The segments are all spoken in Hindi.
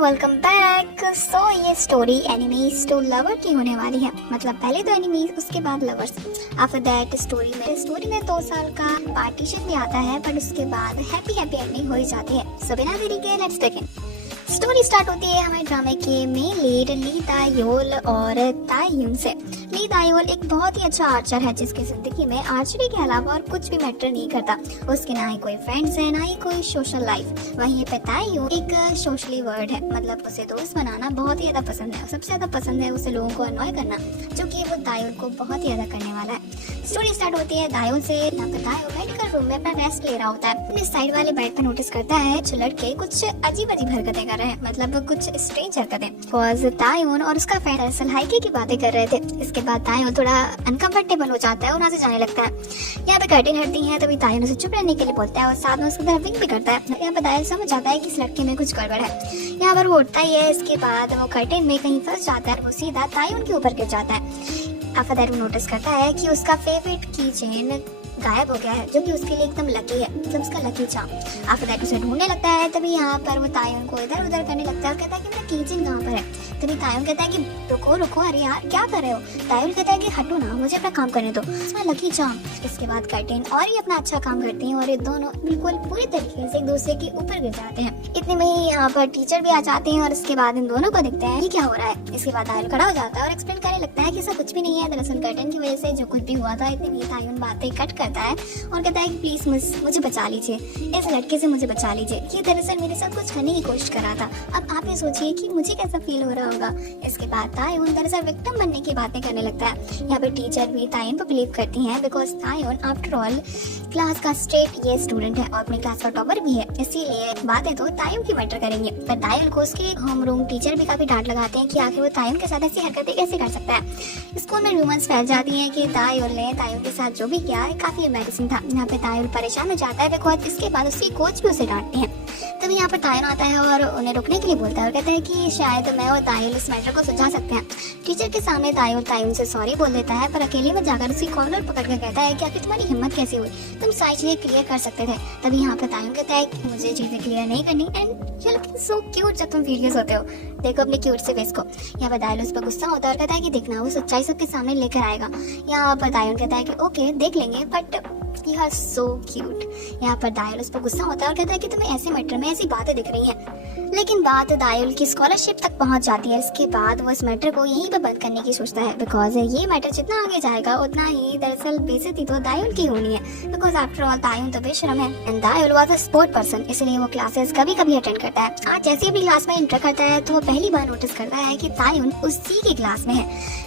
Welcome back. सो ये स्टोरी एनिमीज टू लवर की होने वाली है। मतलब पहले तो एनिमीज, उसके बाद लवर्स। आफ्टर दैट स्टोरी में 2 साल का पार्टीशन भी आता है, पर उसके बाद हैप्पी एंडिंग हो ही जाती है। सो बिना देरी के लेट्स बिगिन। स्टोरी स्टार्ट होती है हमारे ड्रामे के मेन लीड ली तायोल और तायुन से। ली तायोल एक बहुत ही अच्छा आर्चर है, जिसकी जिंदगी में आर्चरी के अलावा और कुछ भी मैटर नहीं करता। उसके ना ही कोई फ्रेंड्स है, ना ही कोई सोशल लाइफ। वहीं पे तायुन एक सोशली वर्ड है, मतलब उसे दोस्त बनाना बहुत ही ज्यादा पसंद है। सबसे ज्यादा पसंद है उसे लोगों को अनॉय करना, जो कि वो तायुल को बहुत ही ज्यादा करने वाला है। स्टोरी स्टार्ट होती है दायोल से। यहाँ पे दायोल मेडिकल रूम में अपना रेस्ट ले रहा होता है। अपने साइड वाले बेड पे नोटिस करता है कुछ लड़के कुछ अजीब हरकतें कर रहे हैं, मतलब कुछ स्ट्रेंज हरकतें। कॉज तायुन और उसका फ्रेंड दरअसल हाइकी की बातें कर रहे थे। इसके बाद तायुन थोड़ा अनकंफर्टेबल हो जाता है और वहाँ से जाने लगता है। यहाँ पे कर्टेन हटती है, तभी तायुन उसे चुप रहने के लिए बोलता है और साथ में उसकी तरफ विंक भी करता है। यहाँ पे दायोल समझ जाता है कि इस लड़के में कुछ गड़बड़ है। यहाँ पर वो उठता ही है। इसके बाद वो कर्टेन में कहीं फंस जाता है, वो सीधा तायुन के ऊपर गिर जाता है। आफ्टर दैट वो नोटिस करता है कि उसका फेवरेट की चेन गायब हो गया है, जो कि उसके लिए एकदम लकी है, मतलब उसका लकी चार्म। आफ्टर दैट उसे ढूंढने लगता है। तभी यहाँ पर वो तायुन को इधर उधर करने लगता है और कहता है कि मेरा की चेन कहाँ पर है। तभी तायुन कहता है कि रुको, अरे यार क्या कर रहे हो। तायुन कहता है कि हटो ना, मुझे अपना काम करने दो, इसमें लकी चार्म। इसके बाद कर्टेन और ही अपना अच्छा काम करते हैं और ये दोनों बिल्कुल पूरी तरीके से एक दूसरे के ऊपर गिर जाते हैं। इतने में ही यहाँ पर टीचर भी आ जाते हैं और इसके बाद इन दोनों को दिखते हैं कि क्या हो रहा है। इसके बाद तायुन खड़ा हो जाता है और एक्सप्लेन करने लगता है कि ऐसा कुछ भी नहीं है, दरअसल कर्टेन की वजह से जो कुछ भी हुआ था। इतने में तायुन बातें कट करता है और कहता है कि प्लीज मुझे बचा लीजिए, इस लड़के से मुझे बचा लीजिए। ये दरअसल मेरे साथ कुछ करने की कोशिश कर रहा था। अब आप ये सोचिए कि मुझे कैसा फील हो रहा होगा। इसके बाद तायुन दरअसल विक्टिम बनने की बातें करने लगता है। यहाँ पे टीचर भी तायुन पर बिलीव करती हैं, बिकॉज तायुन आफ्टर ऑल क्लास का स्ट्रेट ये स्टूडेंट है और अपनी क्लास का टॉपर भी है। इसीलिए बातें तो तायुन की मैटर करेंगे। पर तायुन को उसके होम रूम टीचर भी काफी डांट लगाते हैं कि आखिर वो तायुन के साथ ऐसी हरकतें कैसे कर सकता है। स्कूल में रूमर्स फैल जाती हैं कि तायुन ने तायुन के साथ जो भी किया है काफी एम्बैरेसिंग था। यहाँ पे तायुन परेशान हो जाता है, बिकॉज इसके बाद उसकी कोच भी उसे डांटती है। तभी यहाँ पर तायुन आता है और उन्हें रुकने के लिए बोलता है और कहता है कि शायद मैं और तायुन इस मैटर को सुलझा सकते हैं। टीचर के सामने तायुन से सॉरी बोल देता है, पर अकेले में जाकर उसकी कॉलर पकड़ कर कहता है कि आखिर तुम्हारी हिम्मत कैसे हुई, तुम सारी चीजें क्लियर कर सकते थे। तभी यहाँ पर तायुन कहता है कि मुझे चीजें क्लियर नहीं करनी and you looking so cute जब तुम सीरियस होते हो, देखो अपने क्यूट से फेस को। यहाँ पर तायुन उस पर गुस्सा होता है और कहता है कि देखना वो सच्चाई सबके सामने लेकर आएगा। यहाँ पर तायुन कहता है कि ओके देख लेंगे, but you are so cute. यहाँ पर दायुल उस पर गुस्सा होता है और कहता है कि तुम्हें ऐसे मैटर में ऐसी बातें दिख रही हैं। लेकिन बात दायुल की स्कॉलरशिप तक पहुंच जाती है। इसके बाद वो इस मैटर को यहीं पे बंद करने की सोचता है, बिकॉज ये मैटर जितना आगे जाएगा उतना ही दरअसल बेइज्जती तो दायुल की होनी है, बिकॉज आफ्टर ऑल तायुन तो बेशरम है and Daeyul was a sport person, इसलिए वो क्लासेस कभी अटेंड करता है। आज जैसे ही अपनी क्लास में एंटर करता है तो वो पहली बार नोटिस करता है कि तायुन उसी की क्लास में है।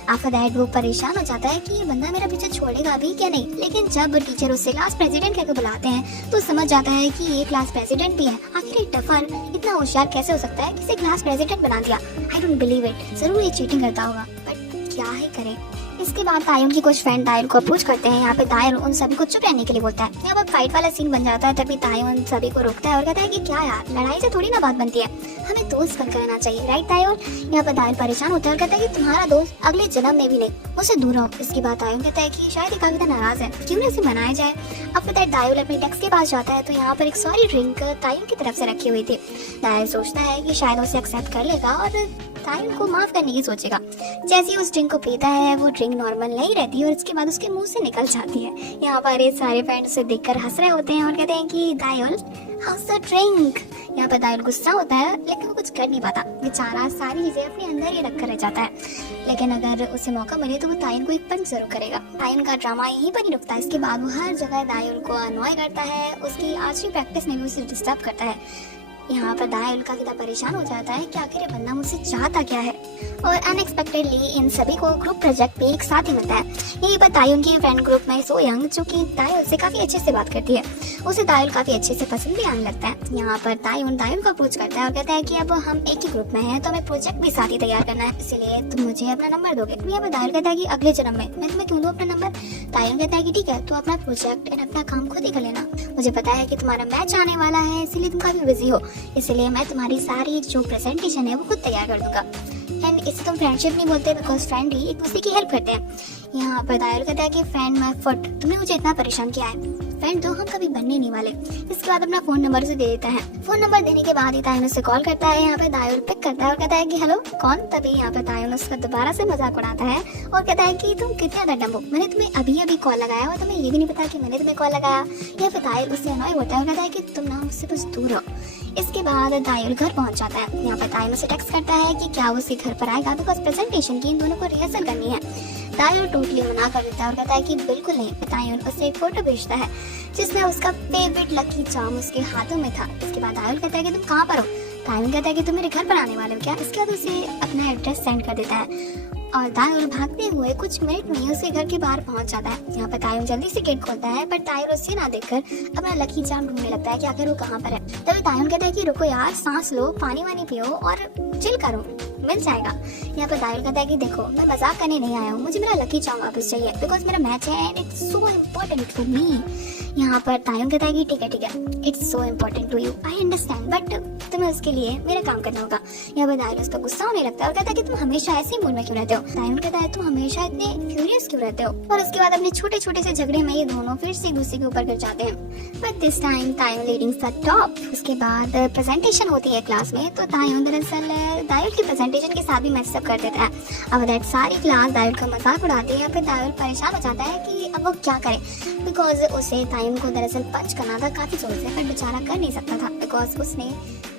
आफ्टर दैट वो परेशान हो जाता है कि ये बंदा मेरा पीछे छोड़ेगा भी क्या नहीं। लेकिन जब टीचर उससे क्लास प्रेसिडेंट कहकर बुलाते हैं तो समझ जाता है कि ये क्लास प्रेसिडेंट भी है। आखिर ये टफर इतना होशियार कैसे हो सकता है, किसी क्लास प्रेसिडेंट बना दिया। I don't believe it. जरूर ये चीटिंग करता होगा, बट क्या ही करे। इसके बाद तायुन की कुछ फ्रेंड दायुल को अप्रोच करते हैं। यहाँ पे दायुल उन सभी को चुप रहने के लिए बोलता है। यहाँ पर फाइट वाला सीन बन जाता है। तभी तायुन सभी को रोकता है और कहता है कि क्या यार, लड़ाई से थोड़ी ना बात बनती है, हमें दोस्त बनकर रहना चाहिए, राइट तायुन। यहाँ पर दायुल परेशान होता है और कहता है कि तुम्हारा दोस्त अगले जन्म में भी नहीं, मुझसे दूर रहो। इसके बाद तायुन कहता है कि शायद ये काफी ज्यादा नाराज है, क्यों ना इसे मनाया जाए। आफ्टर दैट दायुल अपने डेस्क के पास जाता है तो यहाँ पर एक सॉरी ड्रिंक तायुन की तरफ से रखी हुई थी। दायुल सोचता है कि शायद उसे एक्सेप्ट कर लेगा और तायुन को माफ करने की सोचेगा। जैसे ही उस ड्रिंक को पीता है वो ड्रिंक नॉर्मल नहीं रहती और इसके बाद उसके मुंह से निकल जाती है। यहाँ पर ये सारे फ्रेंड उसे देखकर हंस रहे होते हैं और कहते हैं कि दायुल हाउस द ड्रिंक। यहाँ पर दायुल गुस्सा होता है, लेकिन वो कुछ कर नहीं पाता। बेचारा सारी चीजें अपने अंदर ही रख कर रह जाता है। लेकिन अगर उसे मौका मिले तो वो तायुन को एक पंच जरूर करेगा। तायुन का ड्रामा यहीं पर ही रुकता है। इसके बाद वो हर जगह दायुल को अनॉय करता है, उसकी आर्चरी प्रैक्टिस में भी उसे डिस्टर्ब करता है। यहाँ पर दायुल का कितना परेशान हो जाता है कि आखिर ये बंदा मुझसे चाहता क्या है। और अनएक्सपेक्टेडली इन सभी को ग्रुप प्रोजेक्ट पे एक साथ ही मिलता है। यहीं पर तायुन की फ्रेंड ग्रुप में सो यंग, जो कि दायुल से काफी अच्छे से बात करती है, उसे दायुल काफी अच्छे से पसंद भी आने लगता है। यहाँ पर तायुन को अप्रोच करता है और कहता है कि अब हम एक ही ग्रुप में हैं तो हमें प्रोजेक्ट भी साथ ही तैयार करना है, इसलिए तुम मुझे अपना नंबर दोगे। यहाँ पर दायुल कहता है कि अगले जन्म में मैं तुम्हें क्यों दूं अपना नंबर। तायुन कहता है कि ठीक है, तो अपना प्रोजेक्ट एंड अपना काम खुद ही कर लेना, मुझे पता है कि तुम्हारा मैच आने वाला है, इसलिए तुम काफी बिजी हो, इसलिए मैं तुम्हारी सारी जो प्रेजेंटेशन है वो खुद तैयार कर दूंगा। एंड इसे तुम फ्रेंडशिप नहीं बोलते बिकॉज फ्रेंड ही एक दूसरे की हेल्प करते हैं। यहाँ पर दायल कहता है कि फ्रेंड माय फुट, तुमने मुझे इतना परेशान किया है, फ्रेंड तो हम कभी बनने नहीं वाले। इसके बाद अपना फोन नंबर उसे दे देता है। फोन नंबर देने के बाद ही तायुन उससे कॉल करता है। यहाँ पे दायुल पिक करता है और कहता है कि हेलो कौन। तभी यहाँ पे तायुन उसका दोबारा से मजाक उड़ाता है और कहता है कि तुम कितना ज्यादा डम हो, मैंने तुम्हें अभी अभी कॉल लगाया और तुम्हें ये भी नहीं पता कि मैंने तुम्हें कॉल लगाया। या फिर दायुल उससे अनॉय होता है और कहता है कि तुम ना मुझसे कुछ दूर हो। इसके बाद दायुल घर पहुंच जाता है। यहाँ पर तायुन उसे टेक्स्ट करता है कि क्या वो उसके घर पर आएगा बिकॉज प्रेजेंटेशन की इन दोनों को रिहर्सल करनी है। दायुल टोटली मना कर देता है और कहता है कि बिल्कुल नहीं। तायुन उसे एक फोटो भेजता है जिसमें उसका फेवरेट लकी चार्म उसके हाथों में था। इसके बाद दायुल कहता है कि तुम कहाँ पर हो। तायुन कहता है कि तुम मेरे घर पर आने वाले हो क्या। इसके बाद उसे अपना एड्रेस सेंड कर देता है और दायुल भागते हुए कुछ मिनट में उसके घर के बाहर पहुंच जाता है। यहाँ पर तायुन जल्दी से गेट खोलता है पर तायुल उससे ना देखकर अपना लकी चार्म ढूंढने लगता है कि आखिर वो कहाँ पर है। तभी तायुन कहता है कि रुको यार, सांस लो, पानी वानी पियो और चिल करो, मिल जाएगा। यहाँ पर दायुल कहता है कि देखो मैं मजाक करने नहीं आया हूँ, मुझे मेरा लकी चार्म वापस चाहिए बिकॉज मेरा मैच है and it's so important for me. यहाँ पर तायुन कहता है कि ठीक है it's so important to you, I understand, but तुम्हें उसके लिए मेरा काम करना होगा। यहाँ पर दायुल उस पर गुस्सा होने लगता है और कहता है कि तुम हमेशा ऐसे ही मूड में क्यों रहते हो। तायुन कहता है तुम हमेशा इतने फ्यूरियस क्यों रहते हो। और उसके बाद अपने छोटे छोटे से झगड़े में ये दोनों फिर से एक दूसरे के ऊपर गिर जाते हैं but this time Taeyun leading the top. उसके बाद प्रेजेंटेशन होती है क्लास में तो तायुन दरअसल दायुल की प्रेजेंटेशन के साथ भी मैचअप कर देता है। अब दैट सारी क्लास दायुल का मजाक उड़ाती है। फिर दायुल परेशान हो जाता है कि अब वो क्या करे बिकॉज उसे तायुन को दरअसल पंच करना था काफी जोर से पर बेचारा कर नहीं सकता था बिकॉज उसने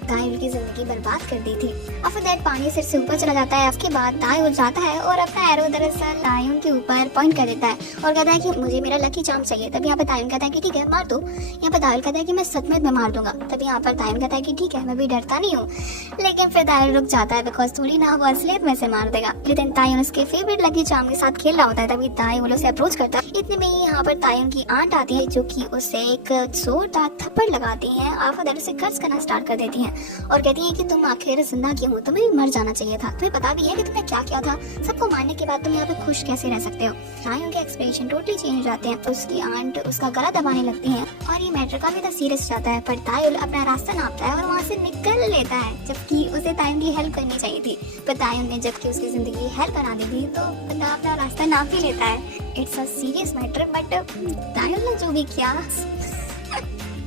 दायुल की जिंदगी बर्बाद कर दी थी। आफ्टर दैट पानी सिर से ऊपर चला जाता है। उसके बाद दायुल जाता है और अपना एरो दरअसल तायुन के ऊपर पॉइंट कर देता है और कहता है कि मुझे मेरा लकी चार्म चाहिए। तब यहाँ पर तायुन कहता है कि ठीक है मार दो। यहाँ पर दायुल कहता है कि मैं सच में मार दूंगा। तब यहाँ पर तायुन कहता है कि ठीक है मैं भी डरता नहीं हूँ, लेकिन फिर दायुल रुक जाता है बिकॉज थोड़ी ना वो असलियत में से मार देगा। लेकिन तायुन उसके फेवरेट लकी चार्म के साथ खेल रहा होता है तभी दायुल उसे अप्रोच करता है। इतने में ही यहाँ पर तायुन की आंट आती है जो कि उसे एक जोरदार थप्पड़ लगाती है। आफ्टर दैट उसे कर्ज करना स्टार्ट कर देती है और कहती है कि तुम आखिर जिंदा क्यों हो, तुम्हें भी मर जाना चाहिए था, तुम्हें पता भी है कि तुमने क्या किया था, सबको मारने के बाद तुम यहाँ पे खुश कैसे रह सकते हो। तायुन के एक्सप्रेशन टोटली चेंज हो जाते हैं। उसकी आंट उसका गला दबाने लगती है और ये मैटर काफी ज्यादा सीरियस जाता है पर तायुल अपना रास्ता नापता है और वहाँ से निकल लेता है जबकि उसे तायुन की हेल्प करनी चाहिए थी। पर तायुन ने जबकि उसकी जिंदगी हेल्प बना दी थी तो बंदा अपना रास्ता नाप ही लेता है। It's a serious matter but Taeyun ने जो भी किया।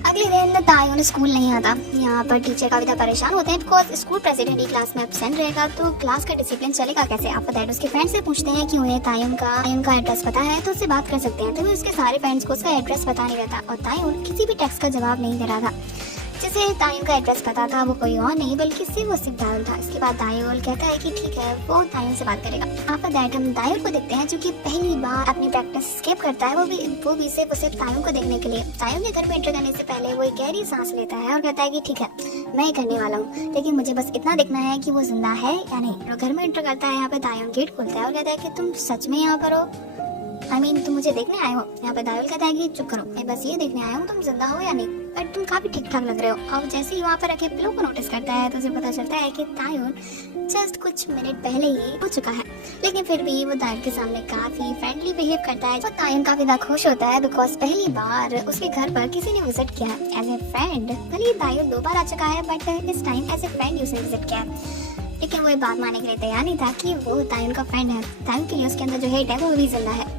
अगले दिन तायुन स्कूल नहीं आता। यहाँ पर टीचर काफी ज्यादा परेशान होते हैं because school president he class में एब्सेंट रहेगा तो क्लास का डिसिप्लिन चलेगा कैसे। आफ्टर दैट उसके फ्रेंड से पूछते हैं कि उन्हें तायुन का एड्रेस पता है तो उससे बात कर सकते हैं। तो उसके सारे फ्रेंड्स को उसका एड्रेस पता नहीं रहता और तायुन किसी भी टेक्स्ट का जवाब नहीं दे रहा था। जिसे तायुन का एड्रेस पता था वो कोई और नहीं बल्कि सिर्फ वो सिर्फ दायुल था। इसके बाद दायुल कहता है कि ठीक है वो तायुन से बात करेगा। आफ्टर दैट हम दायुल को देखते हैं जो कि पहली बार अपनी प्रैक्टिस स्किप करता है, वो भी सिर्फ तायुन को देखने के लिए। तायुन के घर में एंटर करने से पहले वो एक गहरी सांस लेता है और कहता है कि ठीक है मैं करने वाला हूँ लेकिन मुझे बस इतना देखना है कि वो जिंदा है या नहीं। और घर में एंटर करता है। यहाँ पे तायुन गेट खोलता है और कहता है कि तुम सच में यहाँ पर हो, तुम मुझे देखने आए हो। यहाँ पे दायुल कहता है कि चुप करो, मैं बस ये देखने आया हूँ तुम जिंदा हो या नहीं, बट तुम काफी ठीक ठाक लग रहे हो। और जैसे ही वहाँ पर रखे पिलो को नोटिस करता है तो उसे पता चलता है कि तायुन जस्ट कुछ मिनट पहले ही हो चुका है। लेकिन फिर भी वो दायुल के सामने काफी फ्रेंडली बिहेव करता है। तो तायुन काफी ज्यादा खुश होता है बिकॉज पहली बार उसके घर पर किसी ने विजिट किया है एज ए फ्रेंड। भले ही दायुल 2 बार आ चुका है बट इस टाइम एज ए फ्रेंड उसने विजिट किया है। लेकिन वो ये बात मानने के लिए तैयार नहीं था कि वो तायुन का फ्रेंड है। तायुन के लिए उसके अंदर जो हेट है वो भी जिंदा है।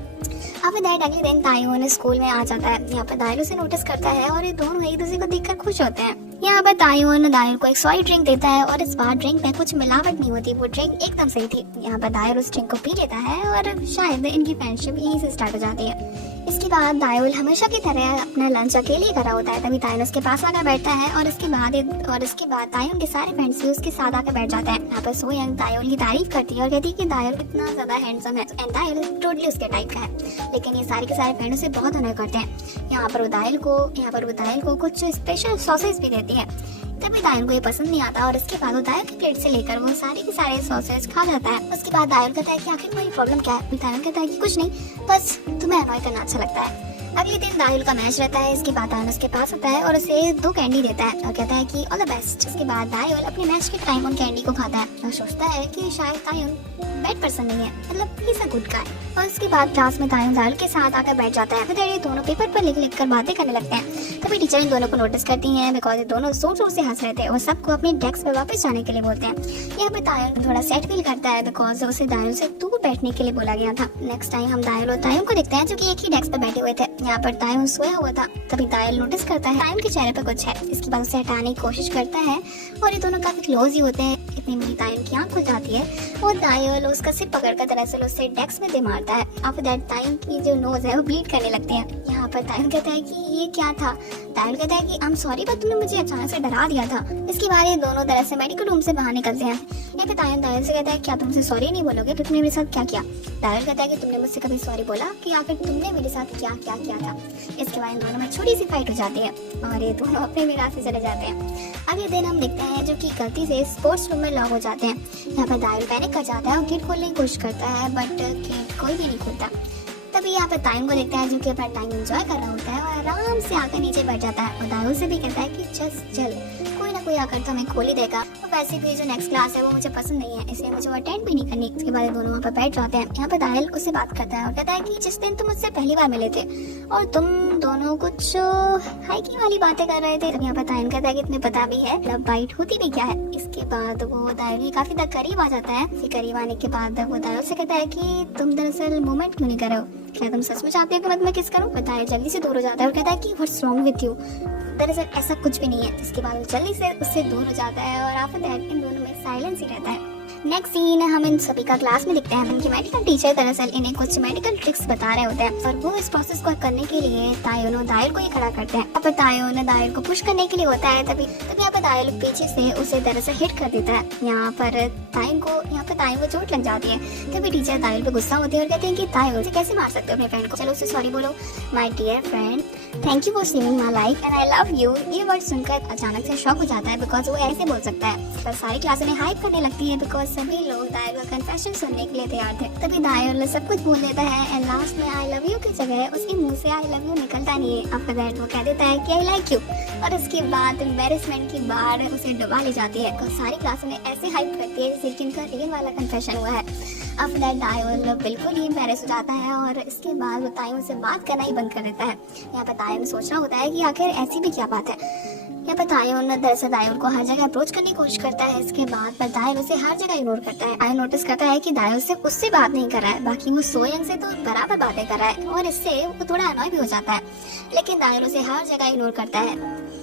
आफ्टर दैट अगले दिन तायुन स्कूल में आ जाता है। यहाँ पर दायुल उसे नोटिस करता है और ये दोनों एक दूसरे को देखकर खुश होते हैं। यहाँ पर तायुन दायुल को एक सॉरी ड्रिंक देता है और इस बार ड्रिंक में कुछ मिलावट नहीं होती, वो ड्रिंक एकदम सही थी। यहाँ पर दायुल उस ड्रिंक को पी लेता है और शायद इनकी फ्रेंडशिप यहीं से स्टार्ट हो जाती है। इसके बाद दायुल हमेशा की तरह अपना लंच अकेले कर रहा होता है तभी तायुन उसके पास आकर बैठता है और इसके बाद तायुन के सारे फ्रेंड्स भी उसके साथ आकर बैठ जाते हैं। यहाँ पर सोयंग दायुल की तारीफ करती है और कहती है कि दायुल इतना ज्यादा हैंडसम है एंड दायुल टोटली उसके टाइप का है। लेकिन ये सारे के सारे फ्रेंड उसे बहुत ऑनर करते हैं। यहाँ पर वो दायुल को कुछ स्पेशल सॉसेज भी देती है। तभी दायुल को ये पसंद नहीं आता और इसके बाद वो दायुल की प्लेट से लेकर वो सारे के सारे सॉसेज खा जाता है। उसके बाद दायुल कहता है कि आखिर तुम्हारी प्रॉब्लम क्या है। दायुल कहता है कि कुछ नहीं, बस तुम्हें अनॉय करना अच्छा लगता है। अगले दिन दाहिल का मैच रहता है। इसके बाद तायुन उसके पास आता है और उसे 2 कैंडी देता है और कहता है कि ऑल द बेस्ट। इसके बाद दाहिल अपने मैच के टाइम उन कैंडी को खाता है और सोचता है कि शायद तायुन बैड पर्सन नहीं है, मतलब he is a good guy. और उसके बाद क्लास में तायुन दाहिल के साथ आकर बैठ जाता है। फिर ये दोनों पेपर पर लिख कर बातें करने लगते हैं। तभी टीचर इन दोनों को नोटिस करती हैं बिकॉज ये दोनों जोर से हंस रहे थे और सबको अपने डेस्क पे वापस जाने के लिए बोलते हैं। यहाँ पे तायुन थोड़ा सेट फील करता है बिकॉज उसे दाहिल से दूर बैठने के लिए बोला गया था। नेक्स्ट टाइम हम दाहिल और तायुन को देखते हैं जो कि एक ही डेस्क पे बैठे हुए थे। यहाँ पर तायुन सोया हुआ था। तभी दाहिल नोटिस करता है तायुन के चेहरे पे कुछ है। इसके बाद उसे हटाने की कोशिश करता है और ये दोनों काफी क्लोज ही होते हैं। इतनी में तायुन की आंख खुल जाती है और दाहिल उसका सिर पकड़कर दरअसल उससे डेस्क में दे मारता है। आफ्टर दैट तायुन की जो नोज है वो ब्लीड करने लगती है। यहाँ पर तायुन कहता है कि ये क्या था। दाहिल कहता है कि आई एम सॉरी बट तुमने मुझे अचानक से डरा दिया था। इसके बाद ये दोनों दरअसल मेडिकल रूम से बाहर निकलते हैं। यहाँ पे तायुन दाहिल से कहता है क्या तुमसे सॉरी नहीं बोलोगे, तो तुमने मेरे साथ क्या किया। दाहिल कहता है कि तुमने मुझसे कभी सॉरी बोला कि आखिर तुमने मेरे साथ क्या क्या किया था। इसके बाद इन दोनों में छोटी सी फाइट हो जाती है और ये दोनों अपने मीराज से चले जाते हैं। अगले दिन हम देखते हैं जो कि गलती से स्पोर्ट्स रूम में लॉक हो जाते हैं। यहाँ पर दाहिल पैनिक कर जाता है और गेट खोलने की कोशिश करता है बट गेट कोई भी नहीं खोलता। तभी यहाँ पे तायुन को देखता है जो कि अपना टाइम एंजॉय कर रहा होता है और आराम से आकर नीचे बैठ जाता है और दाहिल से भी कहता है कि जस्ट चल, कोई ना कोई आकर तो हमें खोल ही देगा। और वैसे भी जो नेक्स्ट क्लास है वो मुझे पसंद नहीं है, इसलिए मुझे अटेंड भी नहीं करनी। इसके बाद दोनों वहाँ पर बैठ जाते हैं। यहाँ पे दाहिल उससे बात करता है और कहता है कि जिस दिन तुम मुझसे पहली बार मिले थे और तुम दोनों कुछ हाइकिंग वाली बातें कर रहे थे। यहाँ पे तायुन कहता है कि तुम्हें पता भी है लव बाइट होती भी क्या है। इसके बाद वो दाहिल के काफी तक करीब आ जाता है। करीब आने के बाद वो दाहिल से कहता है कि तुम दरअसल मूवमेंट क्यों नहीं कर रहे हो, क्या तुम सच में चाहते हो कि मैं तुम्हें किस करूं। दाहिल जल्दी से दूर हो जाता है और कहता है कि व्हाट्स रॉन्ग विद यू, दरअसल ऐसा कुछ भी नहीं है। इसके बाद वो जल्दी से उससे दूर हो जाता है और आफ्टर दैट इन दोनों में साइलेंस ही रहता है। नेक्स्ट सीन हम इन सभी का क्लास में दिखते हैं। उनके मेडिकल टीचर दरअसल इन्हें कुछ मेडिकल ट्रिक्स बता रहे होते हैं और वो इस प्रोसेस को करने के लिए तायुन और दाहिल को ही खड़ा करते हैं। यहाँ पर तायुन दाहिल को पुश करने के लिए होता है। तभी यहाँ पर दाहिल पीछे से उसे दरअसल हिट कर देता है। यहाँ पर तायुन को चोट लग जाती है। तभी टीचर दाहिल पे गुस्सा होती है और कहते हैं कि तायुन उसे कैसे मार सकते हो अपने फ्रेंड को, चलो उसे सॉरी बोलो। My dear friend, thank you for saving my life and I love you. ये वर्ड सुनकर अचानक से शॉक हो जाता है बिकॉज वो ऐसे बोल सकता है। पर सारी क्लास में हाइप करने लगती है बिकॉज सभी लोग दाहिल का कन्फेशन सुनने के लिए तैयार थे। तभी दाहिल सब कुछ बोल देता है एंड लास्ट में आई लव यू की जगह उसके मुंह से आई लव यू निकलता नहीं है। आफ्टर दैट वो कह देता है कि आई लाइक यू और उसके बाद एम्बैरेसमेंट की बाढ़ उसे डुबा ले जाती है। तो सारी क्लास में ऐसे हाइप करती है जैसे कि इनका रियल वाला कन्फेशन हुआ है। आफ्टर दैट दाहिल बिल्कुल ही एम्बैरेस हो जाता है और इसके बाद वो तायुन से बात करना ही बंद कर देता है। यहाँ पर तायुन सोच रहा होता है कि आखिर ऐसी भी क्या बात है। यहाँ पर तायुन दरअसल दाहिल को हर जगह अप्रोच करने की कोशिश करता है। इसके बाद पर दाहिल उसे हर जगह इग्नोर करता है। तायुन नोटिस करता है कि दाहिल सिर्फ उससे बात नहीं कर रहा है, बाकी वो सोयंग से तो बराबर बातें कर रहा है और इससे वो थोड़ा अनॉय भी हो जाता है। लेकिन दाहिल उसे हर जगह इग्नोर करता है,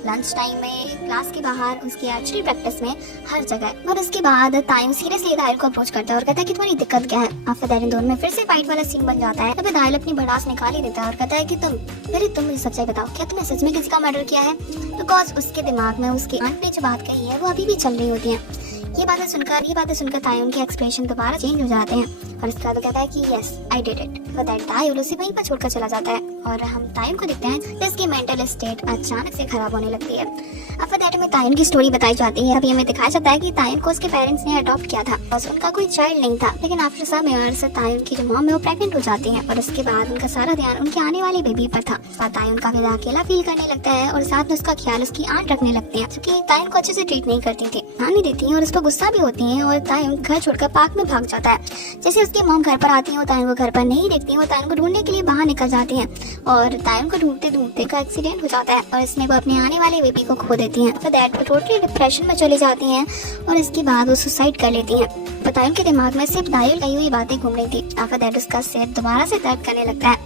लंच टाइम में, क्लास के बाहर, उसकी आर्चरी प्रैक्टिस में, हर जगह। और उसके बाद तायुन सीरियसली दाहिल को अप्रोच करता है और कहता है कि तुम्हारी दिक्कत क्या है। आफ्टर दैट इन दोनों में फिर से फाइट वाला सीन बन जाता है। तब दाहिल अपनी भड़ास निकाल ही देता है और कहता है कि तुम मुझे सच्चाई बताओ, क्या तुमने सच में किसी का मर्डर किया है। बिकॉज उसके दिमाग में उसकी आंट ने जो बात कही है वो अभी भी चल रही होती है। ये बातें सुनकर तायुन के एक्सप्रेशन दोबारा चेंज हो जाते हैं और इसके बाद वो कहता है कि yes I did it. But that दाहिल उसे वहीं पर छोड़कर चला जाता है और हम तायुन को देखते हैं जिसकी मेंटल स्टेट अचानक से खराब होने लगती है। आफ्टर दैट हमें तायुन की स्टोरी बताई जाती है। अभी हमें दिखाया जाता है कि तायुन को उसके पेरेंट्स ने अडॉप्ट किया था, बस उनका कोई चाइल्ड नहीं था। लेकिन आफ्टर सम इयर्स तायुन की जो मॉम है वो प्रेग्नेंट हो जाती है और उसके बाद उनका सारा ध्यान उनके आने वाले बेबी पर था। तायुन काफी ज्यादा अकेला फील करने लगता है और साथ में उसका ख्याल उसकी आंट रखने लगती है, क्योंकि तायुन को अच्छे से ट्रीट नहीं करती थी, ध्यान नहीं देती है और उस पर गुस्सा भी होती है। और तायुन घर छोड़कर पार्क में भाग जाता है। जैसे उसकी मॉम घर पर आती है और तायुन को घर पर नहीं देखती है, वो तायुन को ढूंढने के लिए बाहर निकल जाती है और तायुन को ढूंढते ढूंढते का एक्सीडेंट हो जाता है और इसमें वो अपने आने वाले बेबी को खो देती है। फिर दैट वो टोटली डिप्रेशन में चली जाती हैं और इसके बाद वो सुसाइड कर लेती हैं। तायुन के दिमाग में सिर्फ दाहिल कही हुई बातें घूम रही थी। आफ्टर दैट उसका सिर दोबारा से दर्द करने लगता है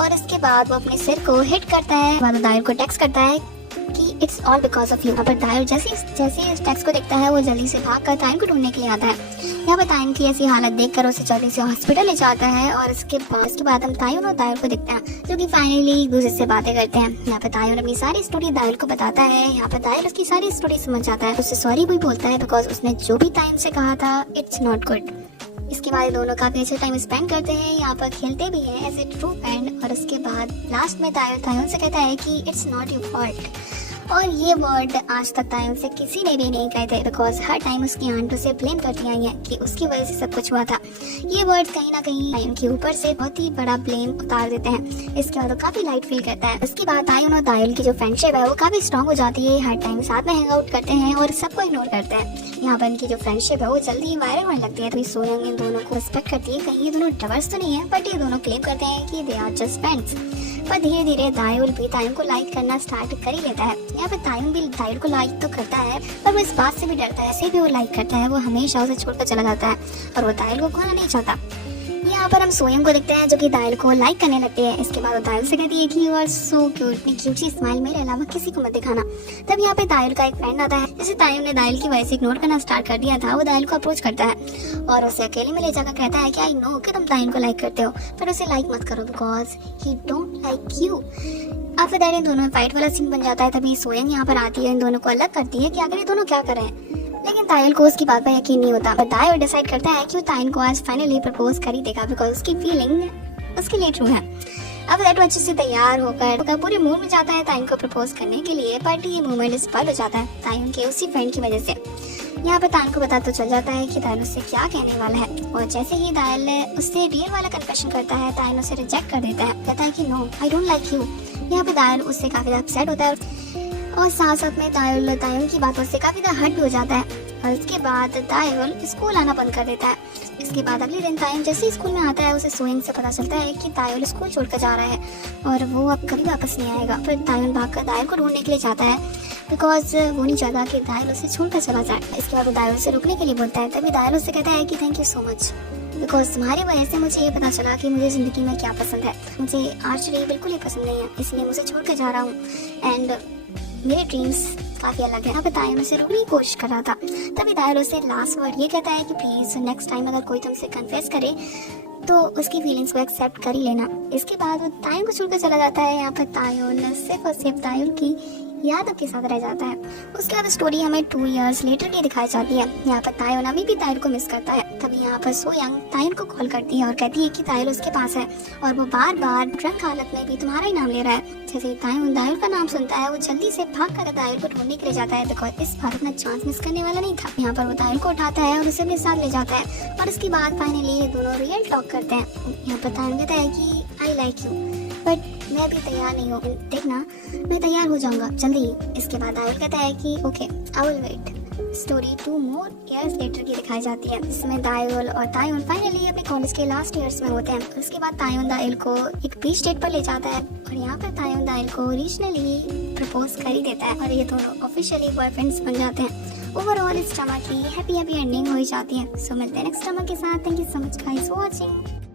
और इसके बाद वो अपने सिर को हिट करता है। बाद दाहिल को टेक्स्ट करता है कि it's all because of you. पर दाहिल जैसे इस टेक्स्ट को देखता है वो जल्दी से भागकर तायुन को ढूंढने के लिए आता है। यहाँ पर तायुन की ऐसी हालत देखकर उसे जल्दी से हॉस्पिटल ले जाता है और इसके बाद हम तायुन और दाहिल को देखते हैं जो कि फाइनली एक दूसरे से बातें करते हैं। यहाँ पे तायुन अपनी सारी स्टोरी दाहिल को बताता है। यहाँ पे दाहिल उसकी सारी स्टोरी समझ जाता है, उससे सॉरी भी बोलता है बिकॉज उसने जो भी तायुन से कहा था इट्स नॉट गुड। इसके बाद दोनों काफी अच्छा टाइम स्पेंड करते हैं, यहाँ पर खेलते भी हैं एज ए ट्रू फ्रेंड। और उसके बाद लास्ट में तायुन से कहता है कि इट्स नॉट योर फॉल्ट। और ये वर्ड आज तक तायुन से किसी ने भी नहीं कहे थे बिकॉज हर टाइम उसकी आंट उसे ब्लेम करती आई है कि उसकी वजह से सब कुछ हुआ था। ये वर्ड कहीं ना कहीं तायुन के ऊपर से बहुत ही बड़ा ब्लेम उतार देते हैं। इसके बाद वो काफी लाइट फील करता है। उसके बाद तायुन और दायुल की जो फ्रेंडशिप है वो काफी स्ट्रॉन्ग हो जाती है। हर टाइम साथ में हैंग आउट करते हैं और सबको इग्नोर करते हैं। यहाँ पर इनकी जो फ्रेंडशिप है वो जल्दी ही वायरल होने लगती है। तो सोयंग इन दोनों को रिस्पेक्ट करती है। कहीं ये दोनों लवर्स तो नहीं है, बट ये दोनों क्लेम करते हैं कि दे आर जस्ट फ्रेंड्स। पर धीरे धीरे दायुल भी तायुन को लाइक करना स्टार्ट कर ही लेता है। यहाँ पे तायुन भी दायुल को लाइक तो करता है, पर वो इस बात से भी डरता है। ऐसे भी वो लाइक करता है, वो हमेशा उसे छोड़कर चला जाता है और वो दायुल को खोना नहीं चाहता। यहाँ पर हम सोयंग को देखते हैं जो कि दायुल को लाइक करने लगते हैं। इसके बाद वो दायुल से कहती है कि यू आर सो क्यूट, इतनी क्यूट सी स्माइल मेरे अलावा किसी को मत दिखाना। तब यहाँ पे दायुल का एक फ्रेंड आता है। जैसे तायुन ने दायुल की वजह से इग्नोर करना स्टार्ट कर दिया था, वो दायुल को अप्रोच करता है और उसे अकेले में ले जाकर कहता है कि आई नो कि तुम तायुन को लाइक करते हो, पर उसे लाइक मत करो because he don't like you. After that in दोनों में फाइट वाला सीन बन जाता है। तभी सोयंग यहाँ पर आती है, इन दोनों को अलग करती है कि आखिर ये दोनों क्या कर रहे हैं। लेकिन तायुल को उसकी बात पर यकीन नहीं होता। दायुल डिसाइड करता है कि वो तायुन को आज फाइनली प्रपोज कर ही देगा बिकॉज उसकी फीलिंग उसके लिए ट्रू है। अब दैट अच्छे से तैयार होकर पूरे मूड में जाता है तायुन को प्रपोज करने के लिए, बट ये मूवमेंट स्पॉइल हो जाता है तायुन के उसी फ्रेंड की वजह से। यहाँ पे तायुन को पता तो चल जाता है कि दायुल उससे क्या कहने वाला है और जैसे ही दायुल उससे रियल वाला कन्फेशन करता है, तायुन उसे रिजेक्ट कर देता है, कहता है कि no I don't like you. यहाँ पे दायुल उससे काफी अपसेट होता है और साथ साथ में तायुन की बातों से काफी ज्यादा हर्ट हो जाता है और उसके बाद तायुल स्कूल आना बंद कर देता है। इसके बाद अगले दिन तायुन जैसे ही स्कूल में आता है, उसे सोयंग से पता चलता है कि तायुल स्कूल छोड़कर जा रहा है और वो अब कभी वापस नहीं आएगा। फिर तायुन भागकर दायुल को ढूंढने के लिए जाता है बिकॉज वो नहीं चाहता कि दायुल उसे छोड़कर चला जाए। इसके बाद वो दायुल से रुकने के लिए बोलता है। तभी दायुल उससे कहता है कि thank you so much because तुम्हारी वजह से मुझे ये पता चला कि मुझे ज़िंदगी में क्या पसंद है। मुझे आर्चरी बिल्कुल ही पसंद नहीं है, इसलिए मुझे छोड़ के जा रहा हूँ एंड मेरे ड्रीम्स काफ़ी अलग है। यहाँ पे तायुन उसे रोकने की कोशिश कर रहा था। तभी दायुल उसे लास्ट वर्ड ये कहता है कि प्लीज़ नेक्स्ट टाइम अगर कोई तुमसे कन्फेस करे तो उसकी फीलिंग्स को एक्सेप्ट कर ही लेना। इसके बाद वो तायुन को छोड़कर चला जाता है। यहाँ पर तायुन सिर्फ और सिर्फ तायुन की यादों के साथ रह जाता है। उसके बाद स्टोरी हमें 2 years लेटर की दिखाई जाती है। यहाँ पर तायुन अभी भी तायुन को मिस करता है। तभी यहाँ पर सोयंग तायुन को कॉल करती है और कहती है कि तायुन उसके पास है और वो बार बार ड्रंक हालत में भी तुम्हारा ही नाम ले रहा है। जैसे तायुन का नाम सुनता है, वो जल्दी से भाग कर तायुन को ढूंढने के लिए जाता है बिकॉज इस बार अपना चांस मिस करने वाला नहीं था। यहाँ पर वो तायुन को उठाता है और उसे अपने साथ ले जाता है और उसके बाद फाइनली ये दोनों रियल टॉक करते हैं। यहाँ पर तायुन कहता है कि आई लाइक यू बट मैं अभी तैयार नहीं हूँ, देखना मैं तैयार हो जाऊंगा जल्दी ही। इसके बाद दायुल कहता है कि okay I will wait. Story 2 more years later की दिखाई जाती है, जिसमें दायुल और तायुन फाइनली अपने कॉलेज के लास्ट ईयर्स में होते हैं। उसके बाद तायुन दायुल को एक बीच डेट पर ले जाता है और यहाँ पर तायुन दायुल को रीजनली प्रपोज कर ही देता है और ये दोनों ऑफिशियली बॉयफ्रेंड्स बन जाते हैं। ओवरऑल इस ड्रामा की हैप्पी एंडिंग हो ही जाती है। सो मिलते हैं नेक्स्ट ड्रामा के साथ। Thank you so much guys for watching.